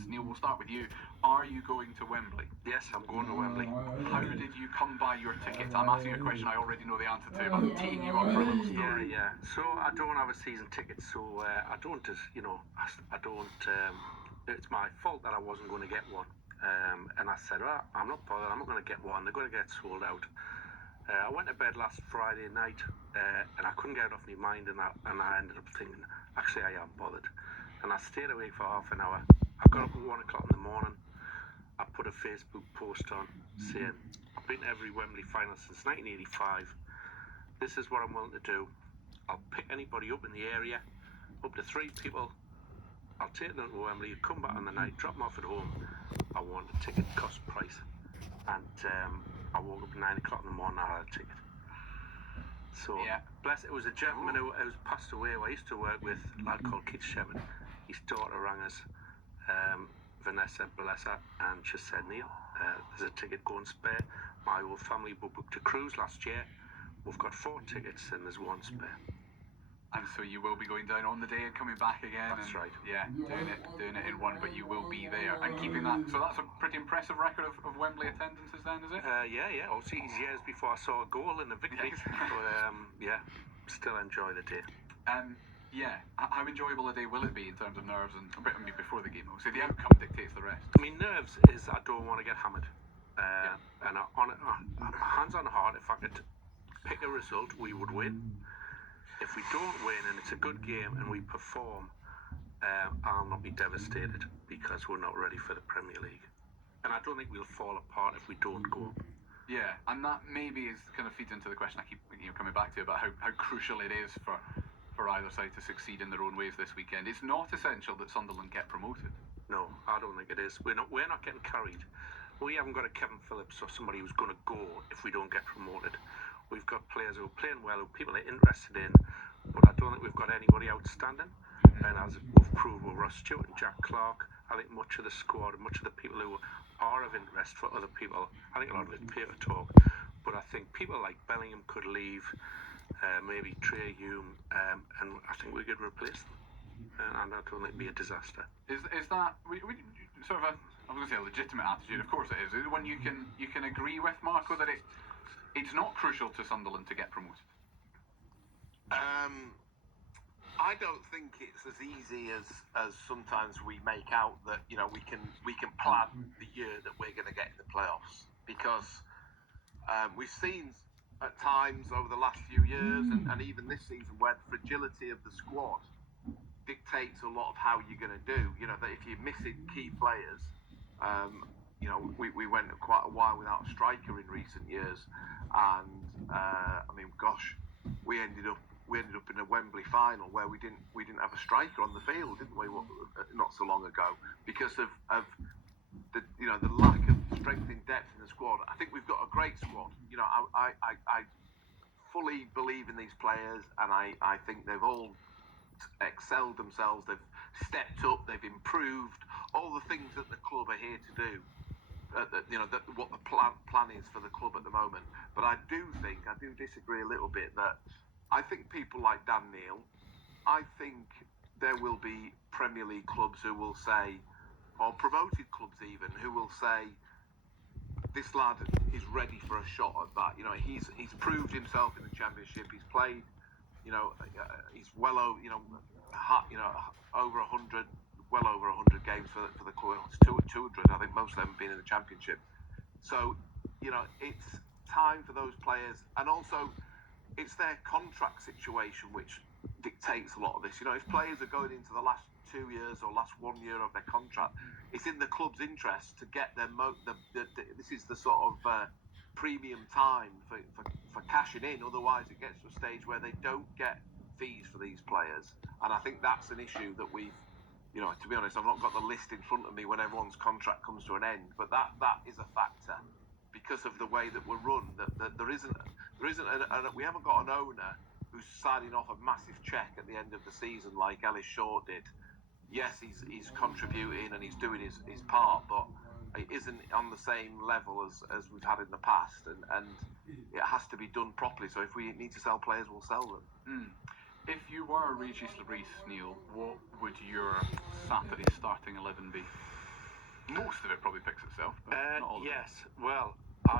days. Neil, we'll start with you. Are you going to Wembley? Yes, I'm going to Wembley. How did you come by your ticket? I'm asking a question I already know the answer to, but I'm teeing you up for a little story. Yeah. So I don't have a season ticket, so I don't, I don't. It's my fault that I wasn't going to get one. And I said, I'm not bothered. I'm not going to get one. They're going to get sold out. I went to bed last Friday night, and I couldn't get it off my mind, and I ended up thinking, actually, I am bothered. And I stayed awake for half an hour. I got up at 1 o'clock in the morning. I put a Facebook post on saying, I've been to every Wembley final since 1985. This is what I'm willing to do. I'll pick anybody up in the area, up to 3 people. I'll take them to Wembley, come back on the night, drop them off at home. I want a ticket cost price. And I woke up at 9 o'clock in the morning, I had a ticket. So, bless it was a gentleman who passed away, who I used to work with, a lad called Keith Shepherd. His daughter rang us, Vanessa, bless her, and she said, Neil, there's a ticket going spare. My whole family booked a cruise last year. We've got 4 tickets and there's 1 spare. And so you will be going down on the day and coming back again. That's right. Yeah, doing it in one, but you will be there and keeping that. So that's a pretty impressive record of Wembley attendances then, is it? Yeah. Obviously, it's years before I saw a goal in the victory. But still enjoy the day. How enjoyable a day will it be in terms of nerves and before the game? Obviously, the outcome dictates the rest. I mean, nerves is I don't want to get hammered. And hands on heart, if I could pick a result, we would win. If we don't win and it's a good game and we perform, I'll not be devastated because we're not ready for the Premier League. And I don't think we'll fall apart if we don't go up. Yeah, and that maybe kind of feeds into the question I keep coming back to about how crucial it is for either side to succeed in their own ways this weekend. It's not essential that Sunderland get promoted. No, I don't think it is. We're not getting carried. We haven't got a Kevin Phillips or somebody who's going to go if we don't get promoted. We've got players who are playing well, who people are interested in, but I don't think we've got anybody outstanding. And as we've proved with Ross Stewart and Jack Clark, I think much of the squad and much of the people who are of interest for other people, I think a lot of it's paper talk. But I think people like Bellingham could leave, maybe Trey Hume, and I think we could replace them. And I don't think it'd be a disaster. Is that sort of I was going to say a legitimate attitude? Of course it is. Is it one you can agree with, Marco, that it's not crucial to Sunderland to get promoted? I don't think it's as easy as sometimes we make out that we can plan the year that we're going to get in the playoffs, because we've seen at times over the last few years and even this season where the fragility of the squad dictates a lot of how you're going to do. That if you're missing key players, we went quite a while without a striker in recent years, and we ended up in a Wembley final where we didn't have a striker on the field, didn't we? Not so long ago, because of the lack of strength in depth in the squad. I think we've got a great squad. I fully believe in these players, and I think they've all excelled themselves. They've stepped up. They've improved. All the things that the club are here to do. What the plan is for the club at the moment. But I do disagree a little bit that I think people like Dan Neil, I think there will be Premier League clubs who will say, or promoted clubs even, who will say, this lad is ready for a shot at that. He's proved himself in the Championship. He's played, he's well over, well over 100 games for the club. It's 200. I think most of them have been in the Championship. So, it's time for those players, and also it's their contract situation which dictates a lot of this. If players are going into the last 2 years or last 1 year of their contract, it's in the club's interest to get them. This is the sort of premium time for cashing in. Otherwise, it gets to a stage where they don't get fees for these players, and I think that's an issue that we've. To be honest, I've not got the list in front of me when everyone's contract comes to an end, but that is a factor because of the way that we're run. That we haven't got an owner who's signing off a massive check at the end of the season like Ellis Short did. Yes, he's contributing and he's doing his part, but it isn't on the same level as we've had in the past, and it has to be done properly. So if we need to sell players, we'll sell them. If you were Regis Labrice, Neil, what would your Saturday starting 11 be? most of it probably picks itself. But not all of it. Yes. Well,